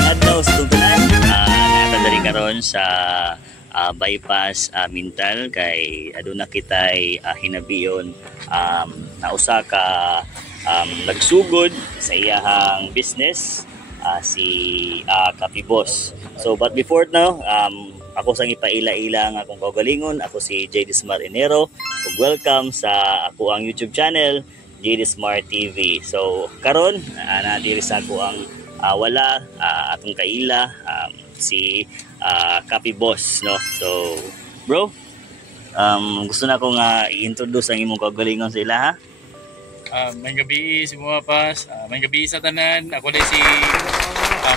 adlaw sa tungtunan. Nakadali karon sa bypass Mintal kay aduna kitay hinabiyon na usa ka nagsugod sa iyahang business si Kapibos. So but before now, ako sang ipaila-ila ang akong kaugalingon. Ako si JD Smart Enero. Ug welcome sa ako ang YouTube channel JD Smart TV. So karon diri sa ako ang wala atong kaila si Kapibos, no. So bro, gusto na ko nga i-introduce ang imong kaugalingon sa ila, ha. May gabi si mga pas, may gabi sa tanan. Ako na si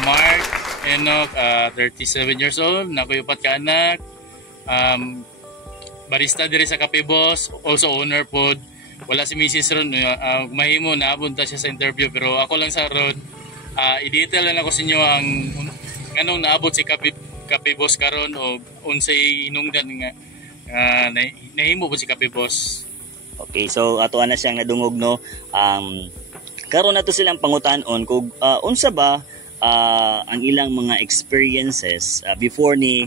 Mark Enoch, 37 years old, nakuyupat ka anak, barista diri sa Kapibos, also owner pod. Wala si Mrs. Ron, mahimo naabunta siya sa interview pero ako lang sa Ron. I-detail lang ako sa inyo ang anong naabot si Kapibos karon o unsay hinungdan nga nahimo po si Kapibos. Okay, so ato na siyang nadungog, no. Karon nato silang pangutanon kung unsa ba ang ilang mga experiences before ni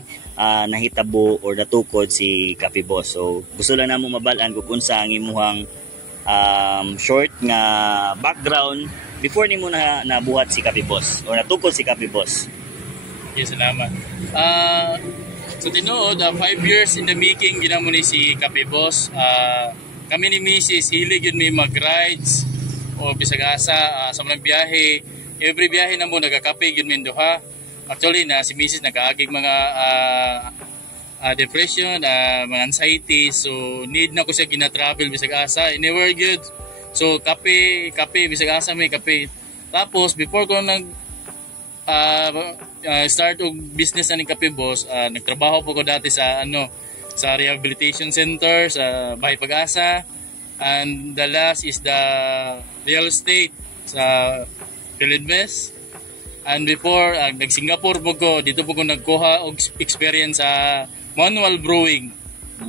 nahitabo or natukod si Kapibos. So gusto lang namo mabalaan kung unsa ang imuhang short nga background before nimo na nabuhat si Kapibos or natukod si Kapibos. Yes, salamat. So tinuod 5 years in the making ginamo ni si Kapibos. Kami ni Mrs. hilig yun may mag-rides o bisag asa sa mga biyahe. Every biyahe na mo nagakape yun may duha. Actually na si Mrs. nag-aagig mga depression, mga anxiety. So need na ko siya gina-travel bisag asa. Anywhere good. So kape bisag asa may kape. Tapos before ko start og business na ni Kapibos, nagtrabaho po ko dati sa sa rehabilitation center sa Bahay Pag-asa, and the last is the real estate sa Philippines. And before nag-Singapore po ko, dito po ko nagkuha og experience sa manual brewing.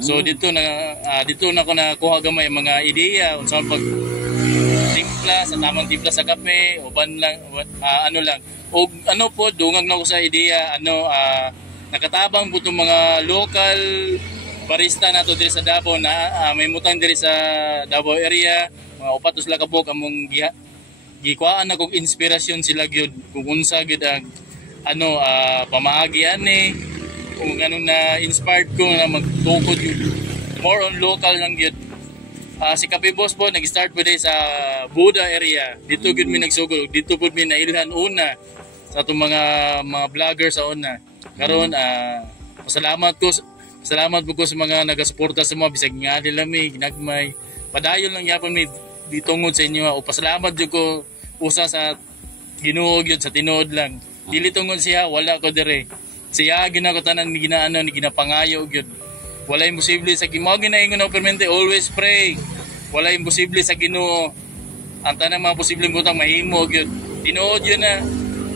So dito na ko nakuha gamay mga ideya unsa pag timpla sa tamang timpla sa kape o ban lang lang o po dungag na ko sa ideya nakatabang po itong mga local barista nato diri sa Davao na may mutang diri sa Davao area, mga upatos la kabok among gikuhaan na kog inspirasyon sila gyud kung unsa gyud ang pamaagi ani kung ganun na inspired ko na magtukod yun. More on local lang yun. Si Kapibos po, nag-start po din sa Buda area. Dito yun mi nagsugod. Dito po mi nailhan una sa itong mga vlogger sa una. Karon salamat po ko sa mga nagasuporta sa mga bisag nga nila mi, ginagmay. Padayon lang yapon mi ditungod sa inyo. O pasalamat yun ko usa sa Ginoo yun, sa tinuod lang. Dili tungod siya, wala ko dire. Siya ginako tanan ni ginapangayo gyud. Wala imposible sa Ginoo ginaingon na permente, always pray. Wala imposible sa Ginoo. Ang tanang mga posibleng butang mahimo gyud. Tinuod yun na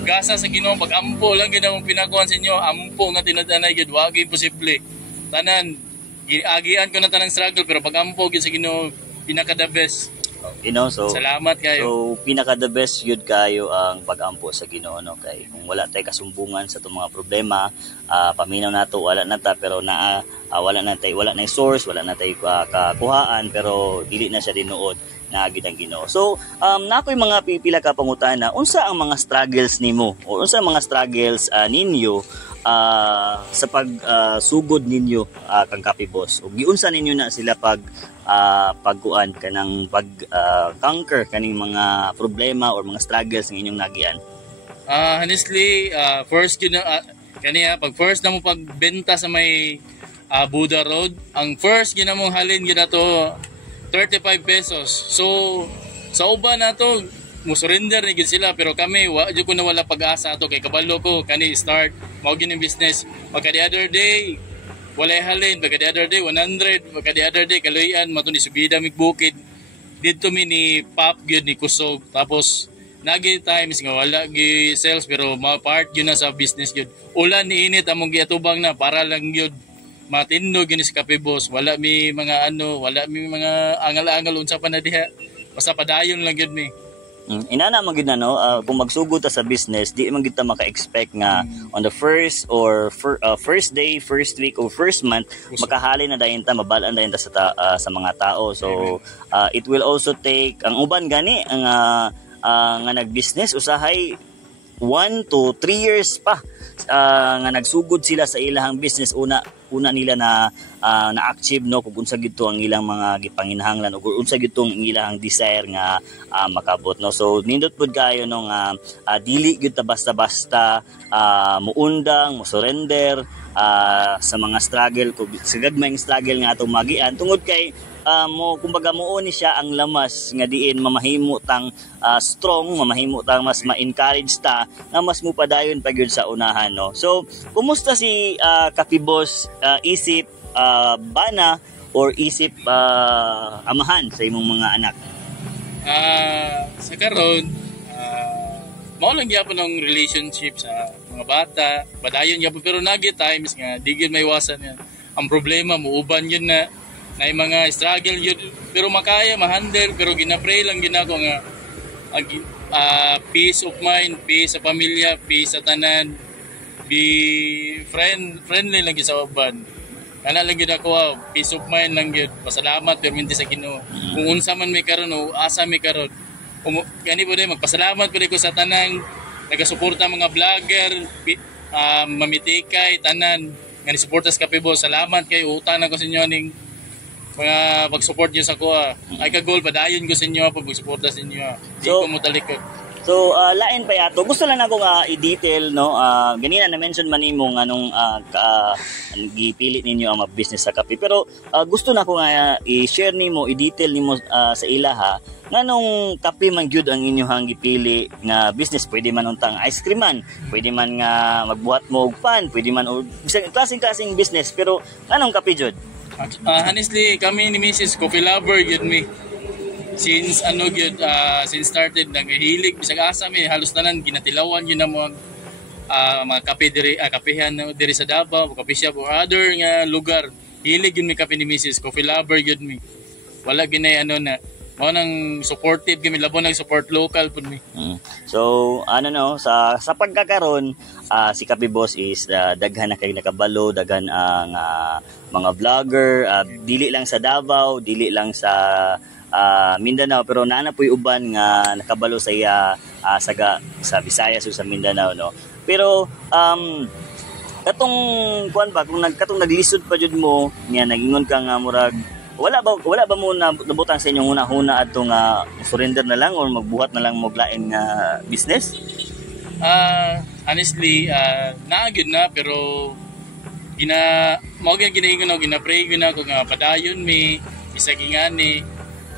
gasa sa Ginoo pag-ampo lang gyud akong pinakuan sa inyo. Ampo nga tinud-anay gyud, wa gyud imposible. Tanan giagian ko na tanang struggle pero pag-ampo gyud sa Ginoo pinaka the best. So salamat kayo. So pinaka the best yun kayo ang pag-ampo sa Ginoo, no, kay kung wala tay kasumbungan sa itong mga problema, paminaw nato wala na ta pero wala na source, wala na tay kakuhaan pero dili na siya dinuod na gid ang Ginoo. So nakoy mga pipila ka pangutana, unsa ang mga struggles nimo o unsa ang mga struggles ninyo sa pagsugod ninyo kang Kapibos, ug giunsa ninyo na sila pagkuan kanang conquer kaning mga problema or mga struggles ng inyong nagian? Honestly, first pag first na mo pagbenta sa may Buda Road, ang first ginamong halin gyud nato 35 pesos. So sa uban nato mo surrender ni gid sila pero kami wa jud ko na wala pag-asa ato kay kabalo ko kani start mao gini business. Pagka the other day wala halin, pagka the other day 100, pagka the other day kaluyan mato ni subida mig bukid didto mi ni Pop gyud ni kusog. Tapos nagi times nga wala gi sales pero part gyud na sa business gyud. Ulan ni init among giatubang na para lang gyud matindog gyud sa Kapibos. Wala mi mga wala mi mga angal-angal unsa pa na diha. Basta padayon lang gyud mi. Inana man gid na no, kung magsugod ta sa business, di man gid ta maka-expect nga on the first or first day, first week or first month makahali na dayon ta, mabalaan dayon ta sa mga tao. So it will also take ang uban gani ang nga nag-business usahay 1 to 3 years pa nga nagsugod sila sa ilahang business. Una nila na-achieve no kung unsa gid ang ilang mga gipanginahanglan o kung unsa gid ang ilang desire nga makabot no. So nindot pud kayo no nga dili gid ta basta-basta muundang, mo surrender sa mga struggle sa gagmayng struggle nga atong magian tungod kay kumbaga muuni siya ang lamas nga diin mamahimo tang strong, mamahimo tang mas ma-encourage ta nga mas mupadayon pa gyud sa unahan no. So kumusta si Kapi Boss, isip bana or isip amahan sa imong mga anak? Sa karon mao lang gyapon ang relationship sa mga bata, padayon gyapon pero nagi times nga di gyud maiwasan yan. Ang problema muuban yun na mga struggle yun pero makaya ma-handle, pero ginapray lang ginako nga peace of mind, peace sa pamilya, peace sa tanan, be friendly lang sa uban. Kana lang gyud ako, peace of mind lang gyud. Pasalamat perminti sa Ginoo. Kung unsa man may karon o asa may karon. Gani po din magpasalamat pud ko sa tanang nagasuporta mga vlogger, mamitikay tanan nga ni suporta sa Kapi Boss. Salamat kay utang na ko sa inyo ning mga pag-support niyo sa kuha. Ay kagol padayon ko sa inyo pag-suporta sa inyo. Di ko mo talikod. So lain pa yato. Gusto lang ako i-detail no. Ganina na mention man nimo nganong gipilit ninyo ang business sa kape. Pero gusto na ko nga i-share nimo, i-detail nimo sa ilaha nganong kape man gyud ang inyohang gipili nga business. Pwede man untang ice cream man, pwede man nga magbuhat mo og pan, pwede man og klaseng business, pero nganong kape jud? Honestly, kami ni Mrs. Coffee lover yun mi. Since since started naghilig bisag asa mi halos tanan ginatilawan yun na mga kape diri kapehan diri sa Davao, kape shop or other nga lugar. Hilig yun mi kape ni Mrs. Coffee lover yun mi. Wala ginay na mao nang supportive kami labo nag support local pud mi. So sa pagkakaron si Kapi Boss is daghan na kay nakabalo, daghan ang mga vlogger, dili lang sa Davao, dili lang sa Mindanao, pero naana po'y uban nga nakabalo sa iya sa Visayas o sa Mindanao no. Pero katong kuan ba kung katong naglisod pa jud mo niya nagingon ka nga murag wala ba mo nabutan sa inyong una-una atong surrender na lang or magbuhat na lang mo lain nga business? Honestly, naagid na pero gina-pray ko na ko nga padayon mi isag ingani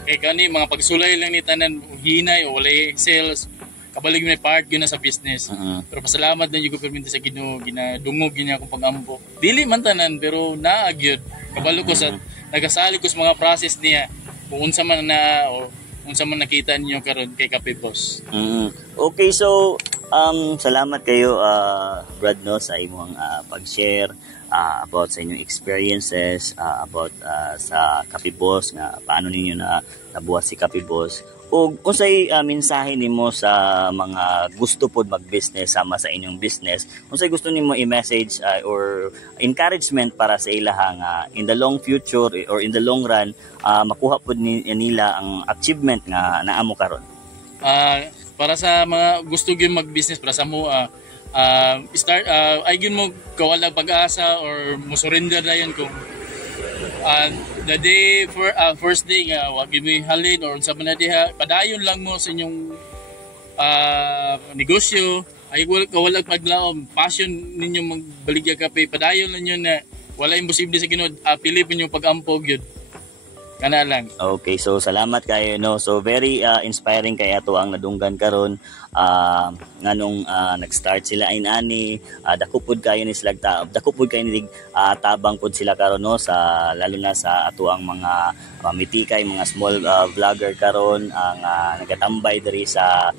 kay kani mga pagsulay lang ni tanan hinay o walay sales kabalig may part yun na sa business. Pero pasalamat na yung perminti sa Ginoo, ginadungog niya akong pag-ampo. Dili man tanan pero naagyod kabalo ko sa nagasali ko sa mga process niya kung unsa man nakita niyo karon kay Kapi Boss. Okay, so salamat kayo Brad no sa imong pag-share about sa inyong experiences about sa Kapi Boss nga paano ninyo nabuhat si Kapi Boss. O unsay mensahe nimo sa mga gusto pod mag-business sama sa inyong business? Unsay gusto nimo i-message or encouragement para sa ilaha nga in the long future or in the long run makuha pod nila ang achievement nga naamo karon? Para sa mga gusto gyud mag-business para sa mo start ay gyud mo kawala pag-asa or mo surrender na yan kung the day for first day nga wag mo halin or sa man diha padayon lang mo sa inyong negosyo ay wala paglaom passion ninyo magbaligya kape padayon lang yun na wala imposible sa Ginoo pilipin yung pag-ampog yun kana lang. Okay, so salamat kayo no. So very inspiring kay ato ang nadunggan karon nganong nag-start sila inani dako pud kayo ni sila dako pud kayo ni tabang pud sila karon no sa lalo na sa ato ang mga pamitikay mga small vlogger karon ang nagatambay diri sa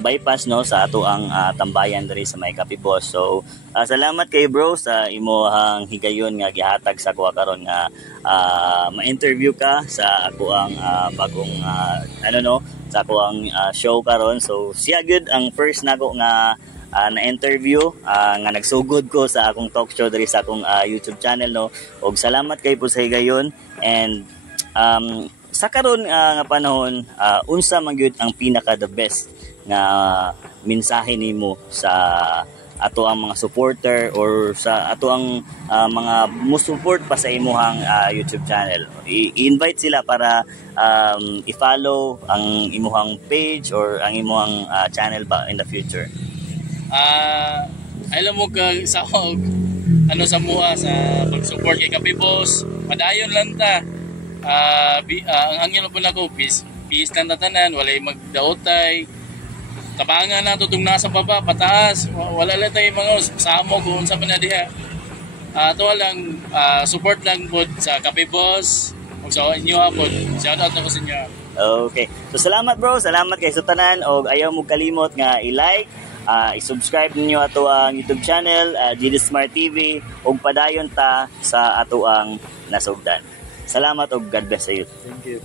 bypass no sa ato ang tambayan diri sa may Kape Boss. So salamat kay bro sa imong higayon nga gihatag sa kuha karon nga ma-interview ka sa ako ang bagong sa ako ang show karon. So siya good ang first nako nga na-interview nga nagsugod ko sa akong talk show diri sa akong YouTube channel no. Og salamat kay po sa higayon, and sa karon nga panahon unsa man gyud ang pinaka the best nga mensahe nimo sa ato ang mga supporter or sa ato ang mga mo-support pa sa imuhang YouTube channel? I-invite sila para i-follow ang imuhang page or ang imuhang channel ba in the future. Alam mo ka sa sa mua sa pag-support kay Kape Boss, padayon lang ta. Ang hangin po na ko, peace lang tatanan, walay magdaotay, tabangan na tutong nasa baba, pataas, wala lang tayo mga samo kung sa panadiha. Ito lang, support lang po sa Kape Boss, o sa inyo po, shout out na po sa inyo. Okay, so salamat bro, salamat kay sa tanan, o ayaw mo kalimot nga i-like, i-subscribe ninyo ato ang YouTube channel, GD Smart TV, o padayon ta sa ato ang nasugdan. Salamat og God bless sa you. Thank you.